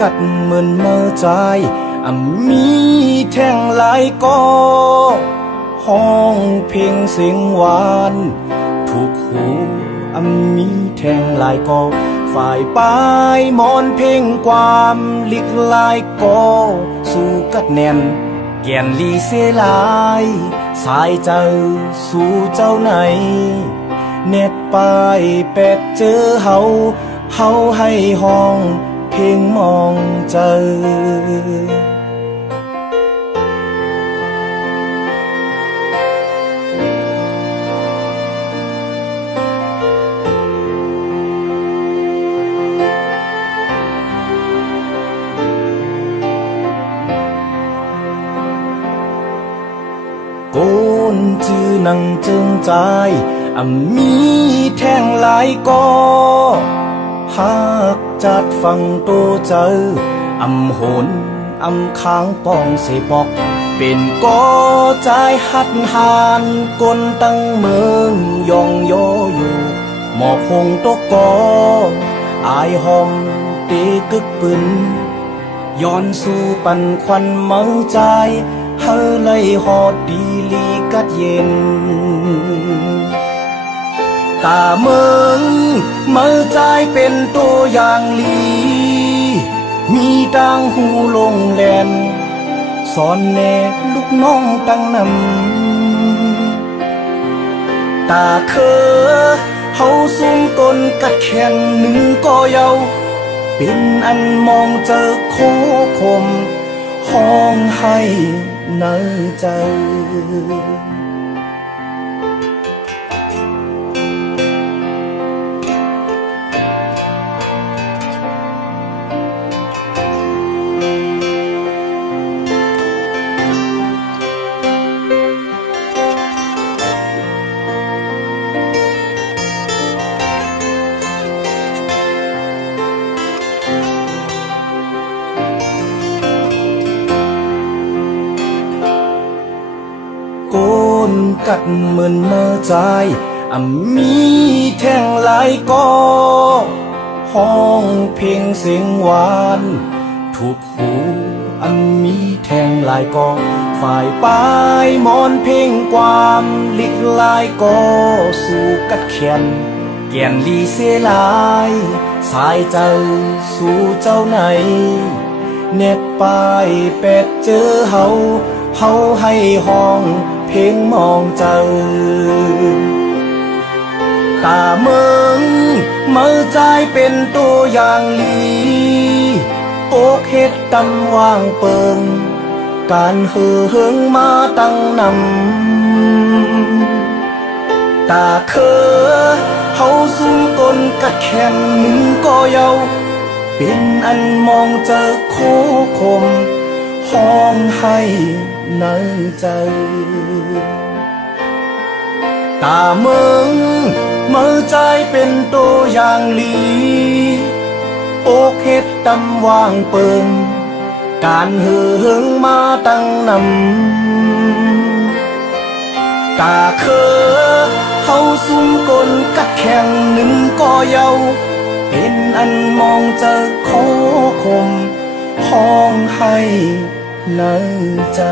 กัดเหมือนเมื่อใจมีแท่งหลายก็ห้องเพลงเสียงหวานถูกหูมีแท่งหลายก็ฝ่ายปลายมอนเพลงความลิกลายก็สู่กัดแน่นแก่นลีเสลายสายเจ้าสู่เจ้าไหนเน็ตปลายแปดเจอเฮาให้ห้องเพลงมองเจอโกนจื้อนังจึงใจมีแท่งหลายก็หากจัดฟังโตเจอโหนค้างป้องเสปอกเป็นก็ใจหัดหานกลตั้งเมืองยองโยอยู่หมอบหงตกกออายหอมเตกึกปึนย้อนสู่ปันควันเมืองใจเฮาเลยหอดดีลีกัดเย็นตาเมืองเมื่อใจเป็นตัวอย่างลีมีดังหูลงแลนสอนแน่ลูกน้องตั้งนำตาเคอเฮาสูงต้นกัดแขนหนึ่งก็เยาเป็นอันมองเจอโคคมห้องให้เนื้อใจโกนกัดเหมือนเมื่อใจมีแท่งหลายก็ห้องเพลงเสียงหวานถูกหูมีแท่งหลายก็ฝ่ายปลายมอนเพลงความลิกลายก็สู่กัดแขนแก่นลีเสลายสายเจ้าสู่เจ้าไหนเน็ตปลายแปดเจอเฮาให้ห้องเพลงมองเจอตาเมืองเมื่อใจเป็นตัวอย่างลีโอกเฮ็ดตำว่างเปิงการเหิงมาตั้งนำตาเคอเฮาสูงต้นกัดแขนหนึ่งก็เยาเป็นอันมองเจอโคคมห้องให้เนื้อใจตาเมืองเมื่อใจเป็นตัวอย่างลีโอกเฮ็ดตำว่างเปิงการเหิงมาตั้งนำตาเคอเฮาซุ่มกลกัดแข่งหนึ่งก็เยาเป็นอันมองเจอโคคมห้องให้เนื้อใจ